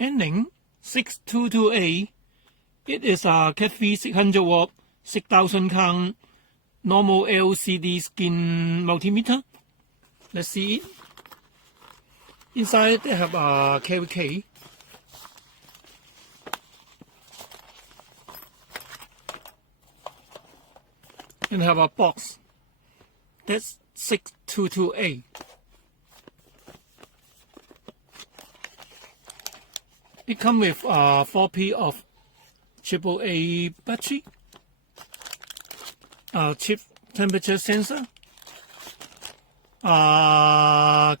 Aneng 622A. It is a CATIII 600V 6000 count normal LCD skin multimeter. Let's see it. Inside they have a carry case. And have a box. That's 622A. It comes with 4P of AAA battery, chip temperature sensor, CATIII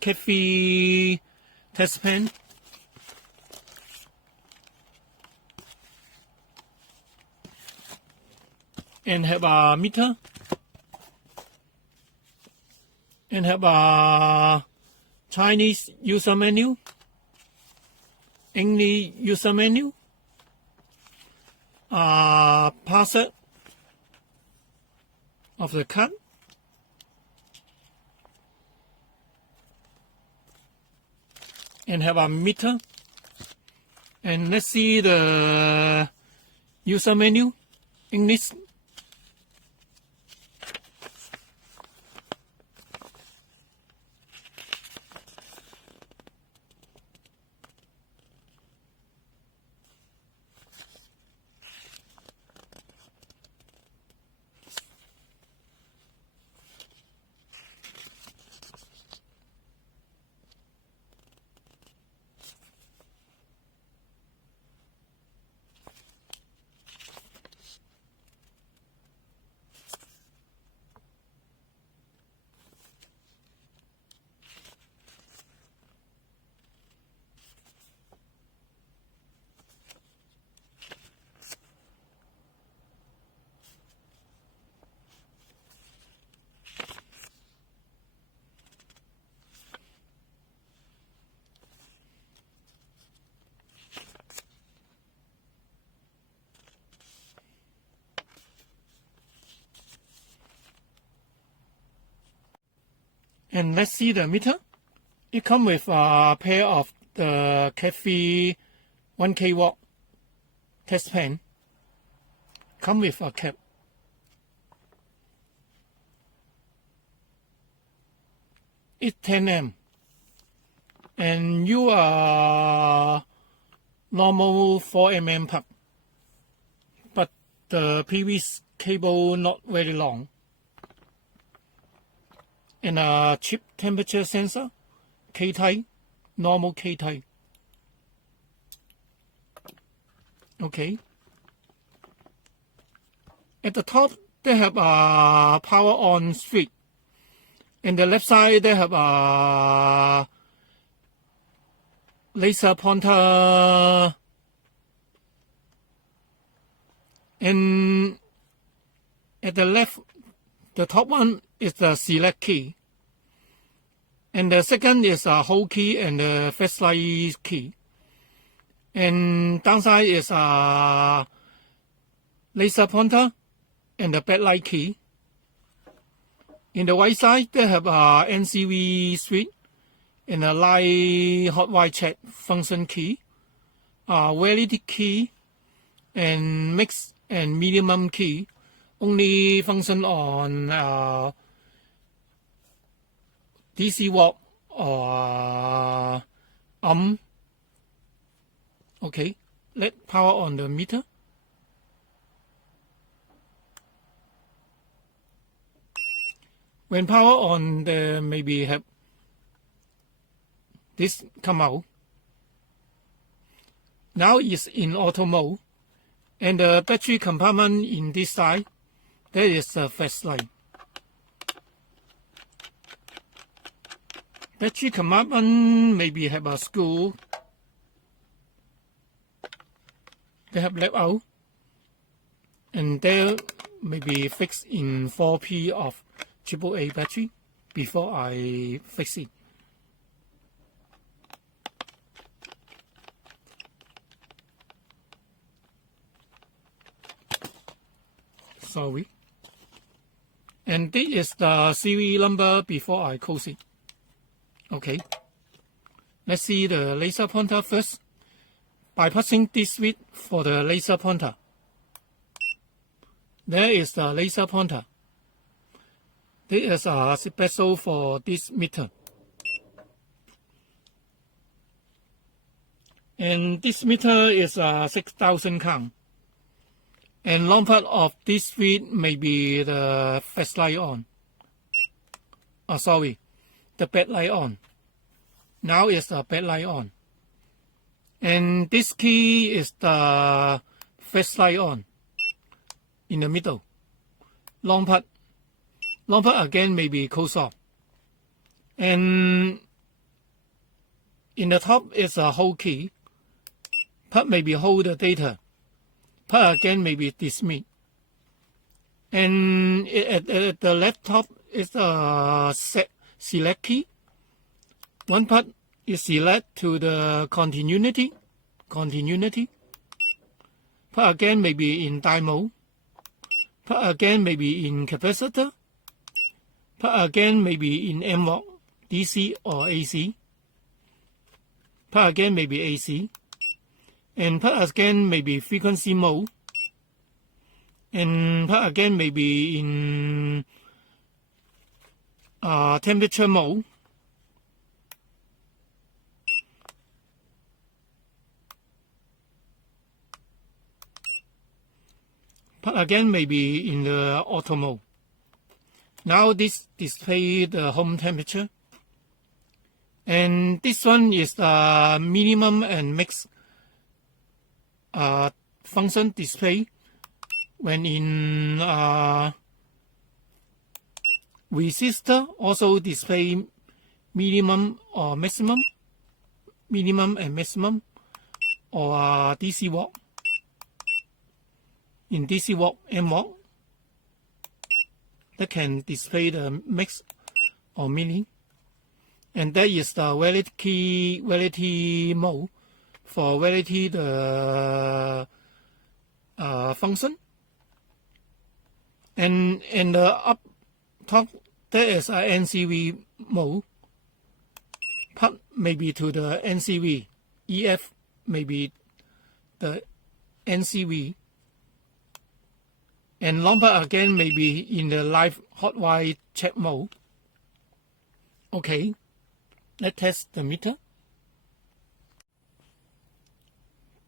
testpen, and have a meter, and have a Chinese user manual, English user manual, parser of the card, and have a meter. And let's see the user manual, English. And let's see the meter. It comes with a pair of the CATIII 1kW test pen. Come with a cap. It's 10 and you are normal 4 plug, but the previous cable not very long. And a chip temperature sensor, CATIII, normal CATIII. Okay. At the top, they have a power on switch. And the left side, they have a laser pointer. And at the left, the top one is the select key. And the second is a hold key and the flashlight key. And downside is a laser pointer and the backlight key. In the right side, they have a NCV switch and a light hot white check function key, a validity key, and mix and minimum key. Only function on DC watt or Okay, let power on the meter. When power on, the maybe have this come out. Now it's in auto mode, and the battery compartment in this side, there is a flashlight. Battery compartment maybe have a screw. They have left out, and they maybe fixed in 4P of AAA battery before I fix it. Sorry. And this is the serial number before I close it. Okay. Let's see the laser pointer first. bypassing this switch for the laser pointer. There is the laser pointer. This is special for this meter. And this meter is 6,000 count. And long part of this switch may be the flashlight on. The backlight on. Now is the backlight on. And this key is the flashlight on. In the middle. Long part again may be closed off. And in the top is a hold key. Part may be hold the data. Part again may be dismiss. And at the left top is a select key. One part is select to the continuity. Part again may be in die mode. Part again may be in capacitor. Part again may be in M-Watt, DC or AC. Part again may be AC. And part again may be frequency mode. And part again may be in temperature mode. Part again may be in the auto mode. Now this display the home temperature. And this one is the minimum and max function display when in resistor also display minimum or maximum, minimum and maximum, or DC watt. In DC watt, M watt, that can display the max or mini. And that is the validity mode for validity the function. And in the up top there is a NCV mode. Part maybe to the NCV. EF maybe the NCV. And long part again may be in the live hot wire check mode. Okay, let's test the meter.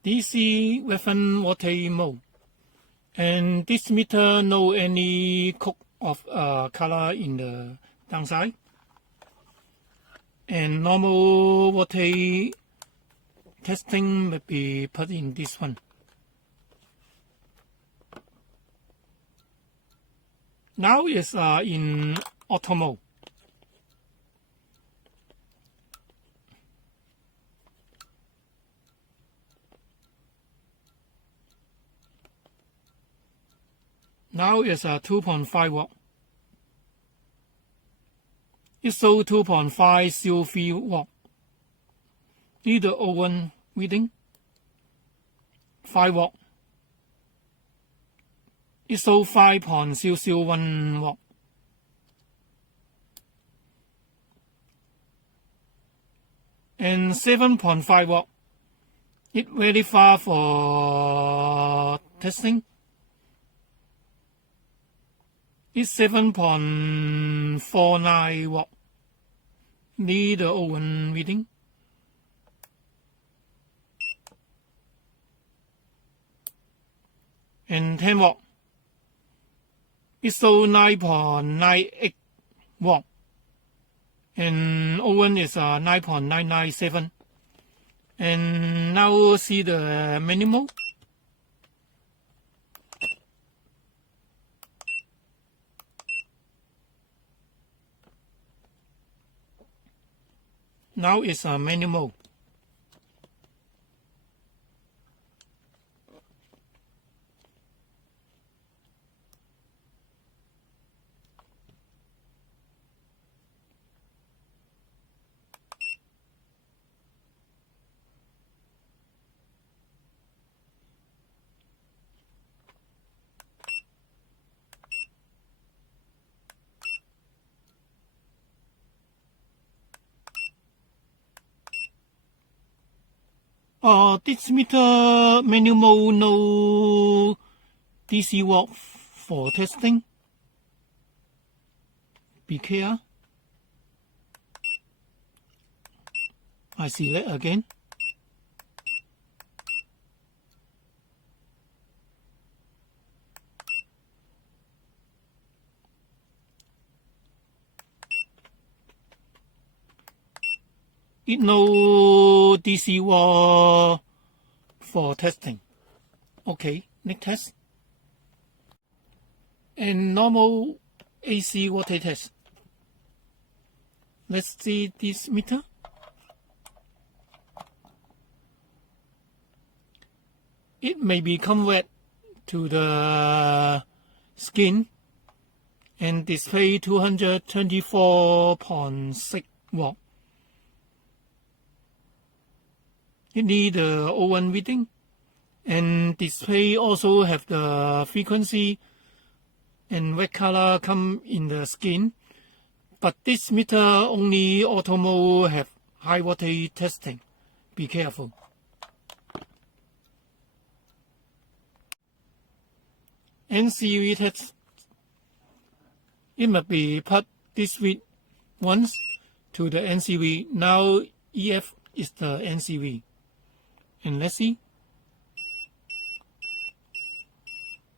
DC reference voltage mode. And this meter no any code of color in the downside. And normal voltage testing may be put in this one. Now it's in auto mode. Now it's 2.5 watt. It's so 2.5 COV watt. Need the oven reading. 5 watt. It's so 5.001 watt. And 7.5 watt. It's very far for testing. It's 7.49 watt. Need the oven reading. And 10 watt. It's so 9.98 watt. And oven is 9.997. And now see the manual. Now it's a manual mode. This meter manual mode, no DC watt for testing. Be careful. I select again. It no DC watt for testing. Okay, next test. And normal AC voltage test. Let's see this meter. It may become wet to the skin and display 224.6 watt. It need the O1 reading, and display also have the frequency and red color come in the skin. But this meter only auto mode have high voltage testing. Be careful. NCV test. It must be put this read once to the NCV. Now EF is the NCV. And let's see.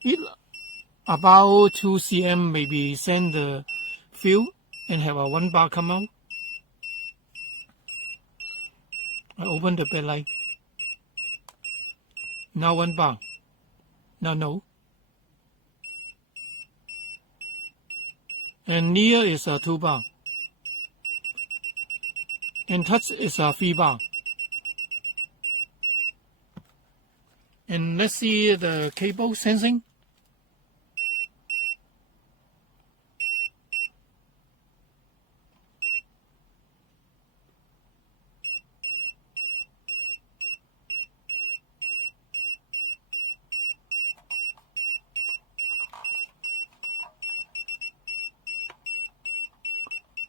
It about 2 cm maybe send the field and have a 1 bar come out. I open the backlight. Now 1 bar. Now no. And near is a 2 bar. And touch is a 3 bar. And let's see the cable sensing.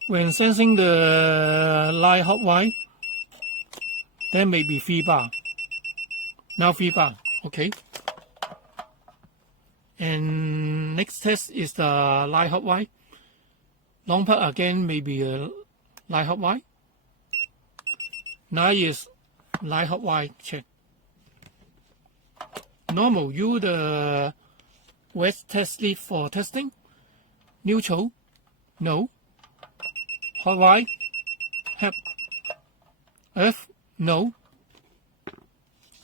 When sensing the line hot wire, there may be 3 bar. Now 3 bar. Okay. And next test is the line hot wire. Long part again maybe a line hot wire. Now is line hot wire check. Normal use the wet test lead for testing. Neutral, no. Hot wire, have. F, no.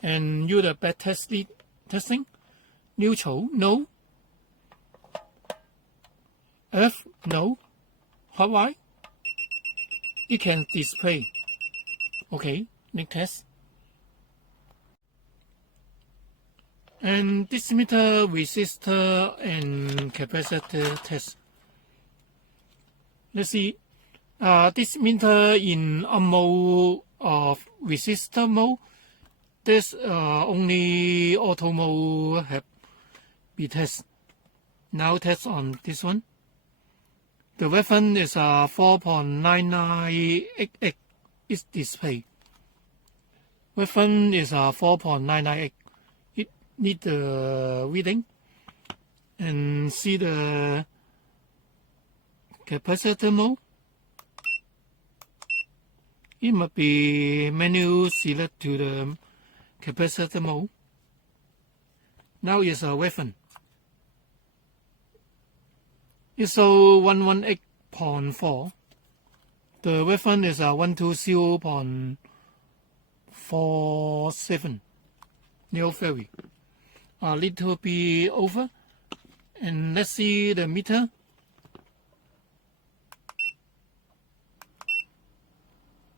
And use the bad test lead testing. Neutral, no. F, no. Hot wire. It can display. Okay, next test. And this meter resistor and capacitor test. Let's see. This meter in a mode of resistor mode. This only auto mode have be test. Now test on this one. The reference is 4.998 is display. Reference is 4.998. It need the reading and see the capacitor mode. It must be manual select to the capacitor mode. Now is a reference. It shows 118.4. The reference is 120.47. Near very. A little bit over. And let's see the meter.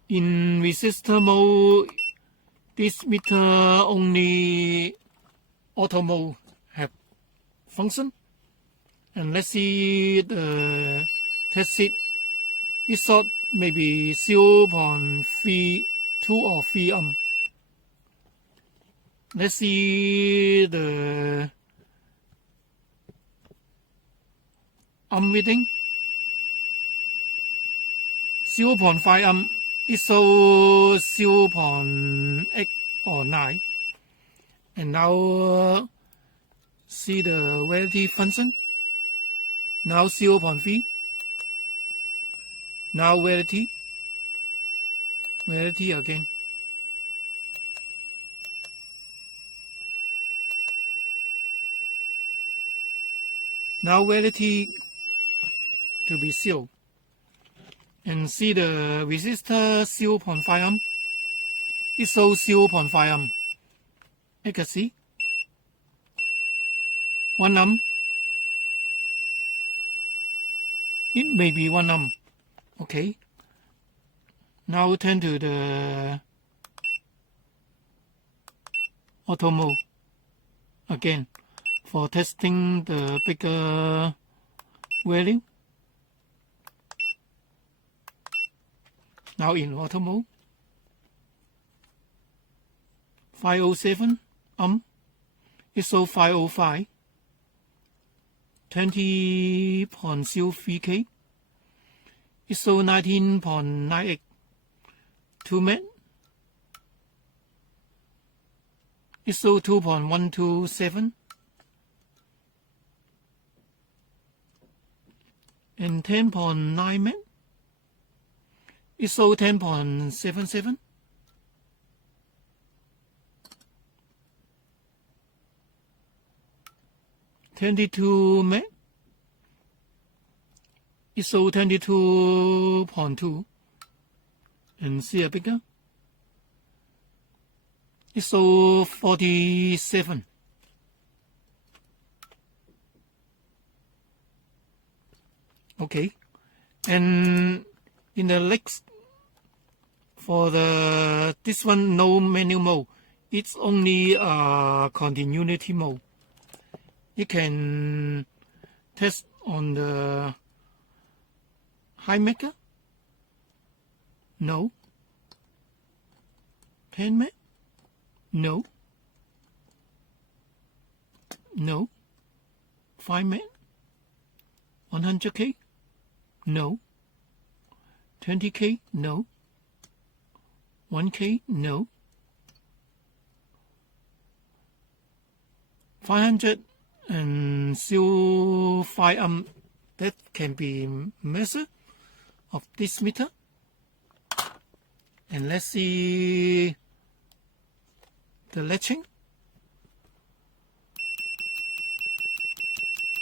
In resistor mode, this meter only auto mode have function. And let's see the test sheet. It short maybe 0.32 or 3 ohm. Let's see the ohm reading. 0.5 ohm. It shows 0.8 or 9. And now see the variety function. Now 0.3. Now variety again. Now variety to be 0. And see the resistor 0.5 ohm. It shows 0.5 ohm. You can see 1 ohm. It may be 1 ohm. Okay. Now turn to the auto mode again for testing the bigger value. Now in auto mode, 507 ohm. It shows 505. 20.03K. It shows 19.98. 2 met. It shows 2.127. And 10.9 met. It shows 10.77. $22 meg. It shows 22.2. And see a bigger. It shows 47. Okay. And in the next, for this one, no manual mode. It's only continuity mode. You can test on the high maker. No. 10 meg? No. No. 5 meg? 100K? No. 20K? No. 1K? No. 500 and still 5 ohm. That can be measured of this meter. And let's see the latching.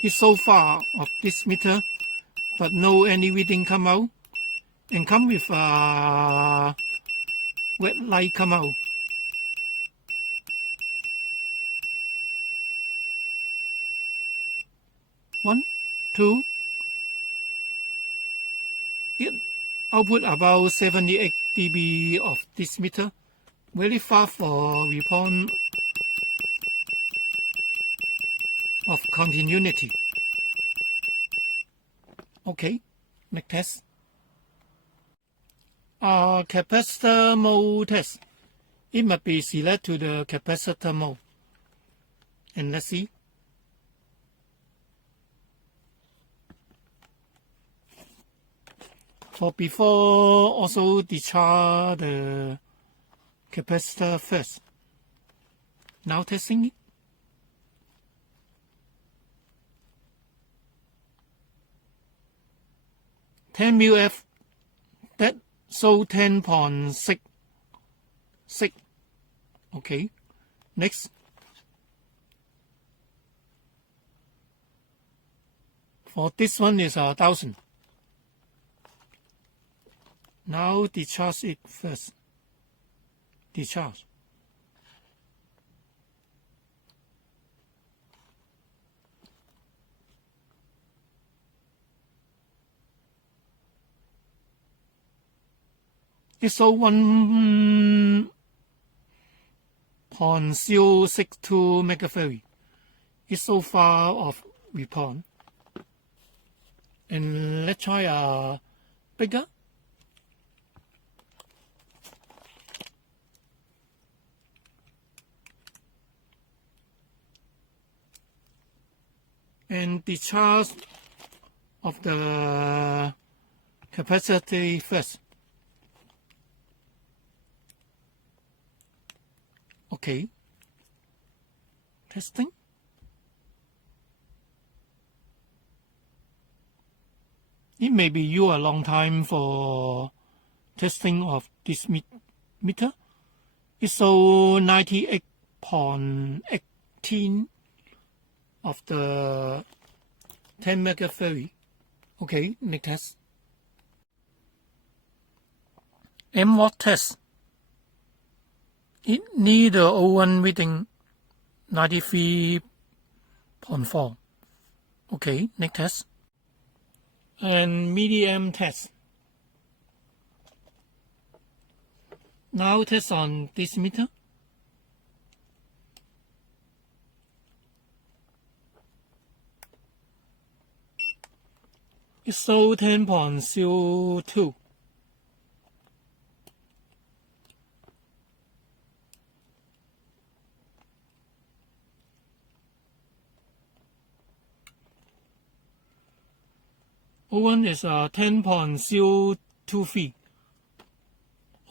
It's so far of this meter, but no any reading come out, and come with red light come out. One, two. It output about 78 dB of this meter. Very far for report of continuity. Okay, next test. Capacitor mode test. It must be select to the capacitor mode. And let's see. For before, also discharge the capacitor first. Now testing it. $10 mF. That so 10.66. Okay. Next. For this one is 1,000. Now discharge it first. Discharge. It's so 1.062 megafarad. It's so far off report. And let's try a bigger. And discharge of the capacitor first. Okay. Testing. It may be you a long time for testing of this meter. It's so 98.18 of the 10 megafarad. Okay, next test. M-watt test. It need the O1 reading 93.4. Okay, next test. And medium test. Now test on this meter. It's so 10.02. O1 is 10.02V.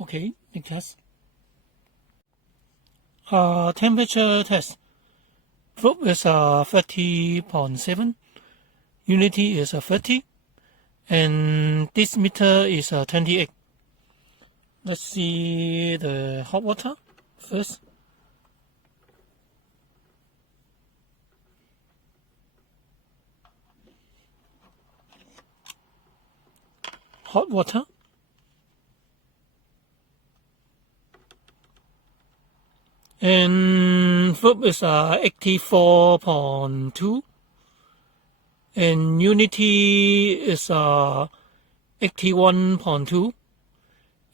Okay, next test. Temperature test. Probe is 30.7. Unity is 30. And this meter is 28. Let's see the hot water first. Hot water. And probe is 84.2. And unity is 81.2.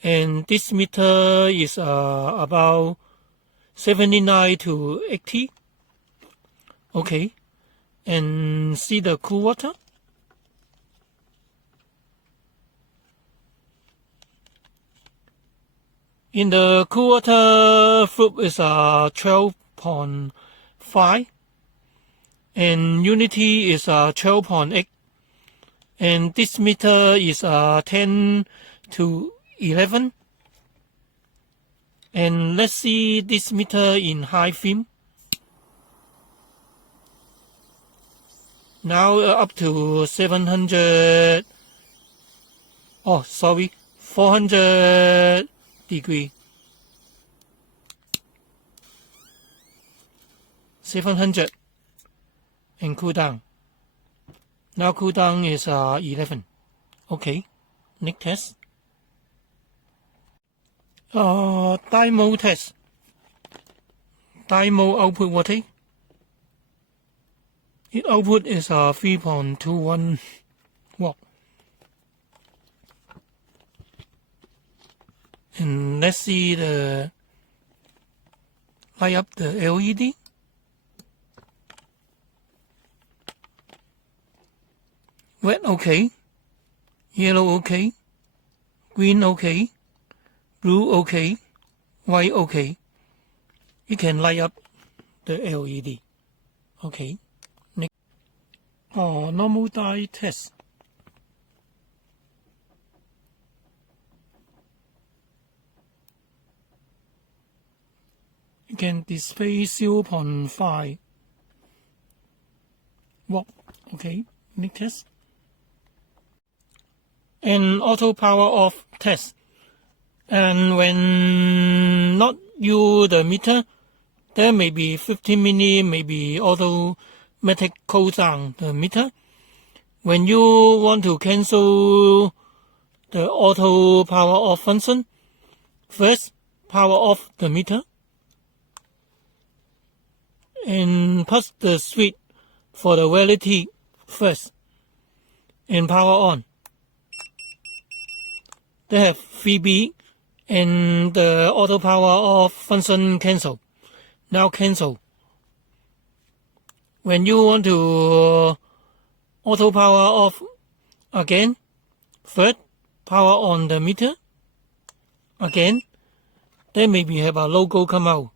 And this meter is about 79 to 80. Okay. And see the cool water. In the cool water, probe is 12.5. And unity is 12.8. And this meter is 10 to 11. And let's see this meter in high film. Now up to 700. 400 degree. 700. And cool down. Now cool down is 11. Okay, next test. Dynamo test. Dynamo output voltage. Its output is 3.21 watt. And let's see the light up the LED. Red okay, yellow okay, green okay, blue okay, white okay. You can light up the LED. Okay. Next. Normal die test. You can display 0.5 watt. Okay. Next test. And auto power off test. And when not use the meter, there may be 15 minutes, maybe automatic cool down the meter. When you want to cancel the auto power off function, first power off the meter and press the switch for the validity first and power on. They have 3B and the auto power off function cancel. Now cancel. When you want to auto power off again, first power on the meter. Again, there maybe have a logo come out.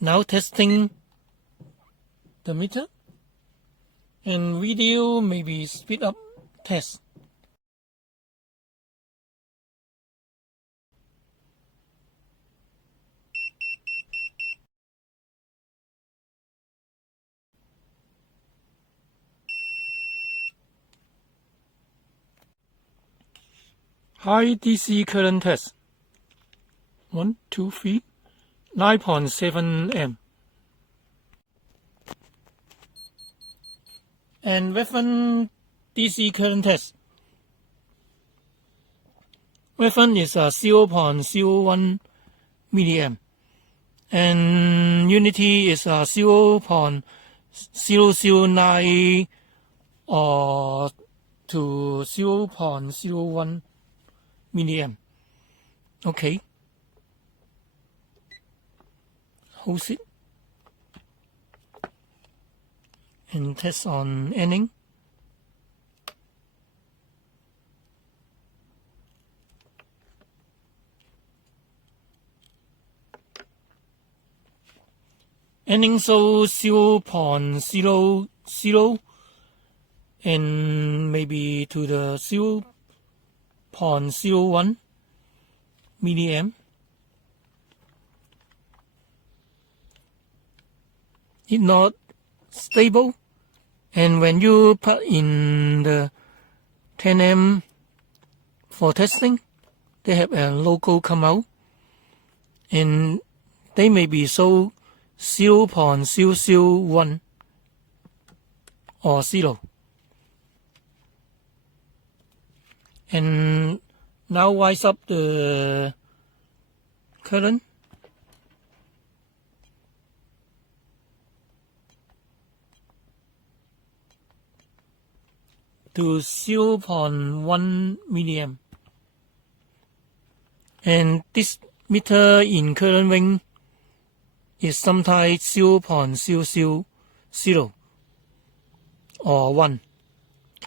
Now testing the meter and video maybe speed up test. High DC current test. 1, 2, 3, 9.7 amp. And weapon DC current test. Weapon is 0.01 milliamp. And unity is 0.009 or to 0.01 milliamp. Okay. Hold it and test on Aneng. Aneng shows 0.00 and maybe to the 0.01 milliamp. It's not stable, and when you put in the 10 amp for testing, they have a logo come out, and they may be so 0.001 or 0. And now wise up the current. To 0.1 milliamp. And this meter in current ring is sometimes 0.000 or 1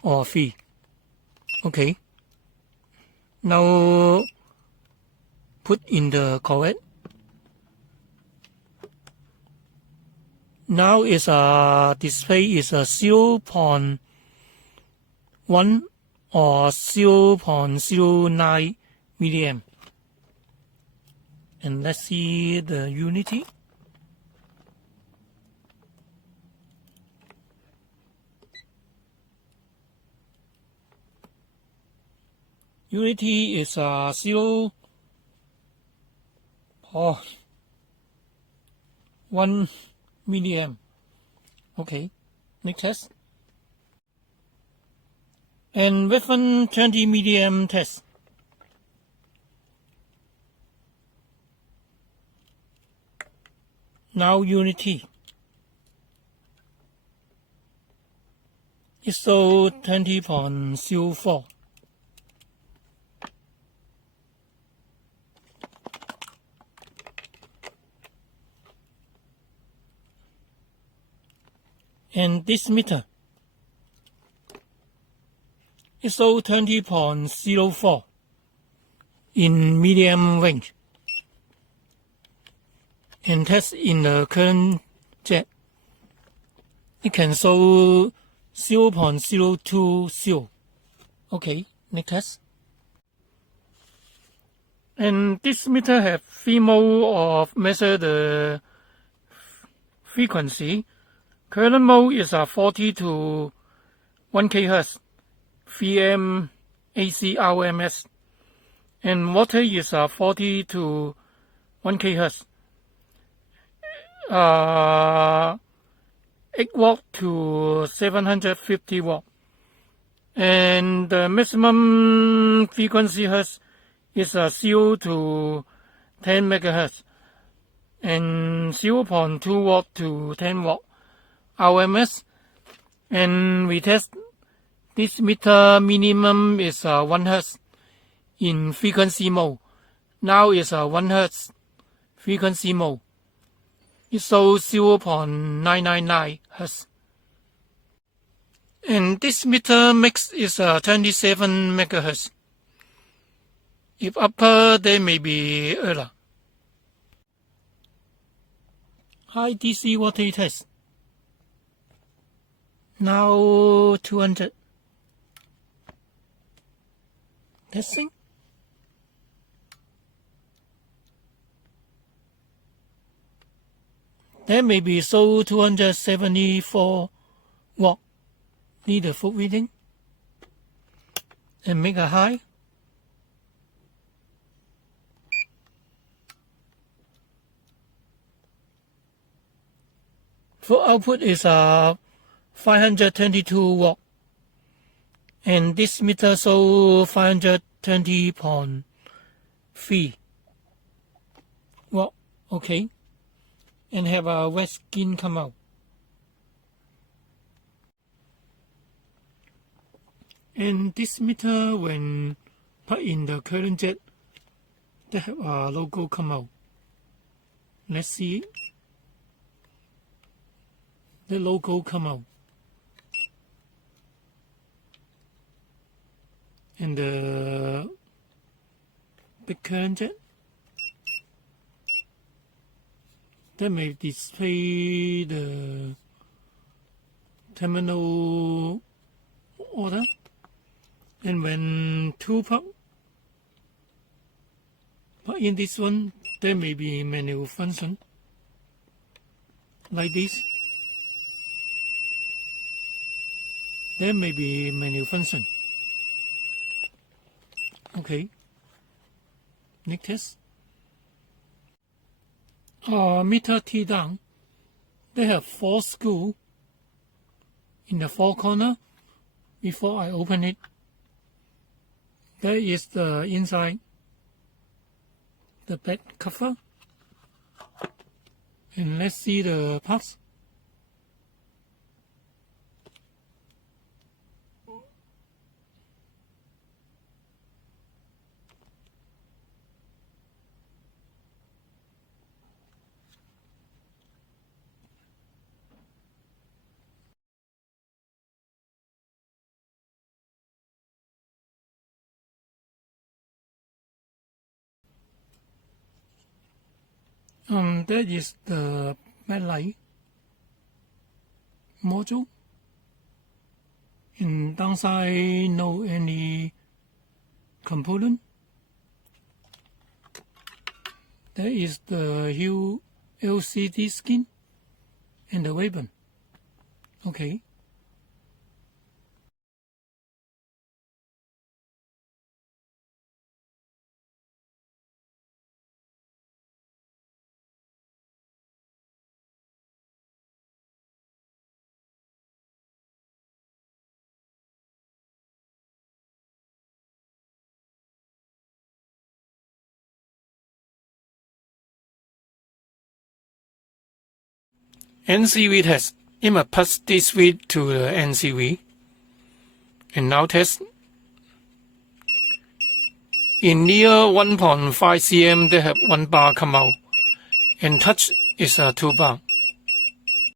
or 3. Okay. Now put in the correct. Now is display is 0.1 or 0.09 milliamp. And let's see the unity. Unity is 0.1 milliamp. Okay, next test. And weapon 20 milliamp test. Now unity. ISO 20.04. And this meter ISO 20.04 in medium range. And test in the current jet. It can show 0.020. Okay, next test. And this meter have 3 mode of measure the frequency. Current mode is 40 to 1 kHz, VM, AC, RMS, and voltage is 40 to 1 kHz, 8 watt to 750 watt, and the maximum frequency hertz is 0 to 10 megahertz, and 0.2 watt to 10 watt. RMS, and we test this meter minimum is 1 Hz in frequency mode. Now is 1 Hz frequency mode. It shows 0.999 Hz. And this meter max is 27 megahertz. If upper, there may be error. High DC voltage test. Now 200. Testing. That may be so 274 watt. Need a full reading. And make a high. Full output is 522 watt, and this meter show 520.3 watt. Okay, and have a wet skin come out. And this meter, when put in the current jet, they have a logo come out. Let's see. The logo come out. And the big current jet, that may display the terminal order. And when two plug in this one, there may be manual function like this. There may be manual function. Okay. Next test. Meter teardown. They have 4 screws in the 4 corners. Before I open it, there is the inside, the back cover, and let's see the parts. That is the backlight module. In downside, no any component. There is the LCD skin and the ribbon. Okay. NCV test. Image pass this read to the NCV. And now test. In near 1.5 cm, they have 1 bar come out. And touch is 2 bar.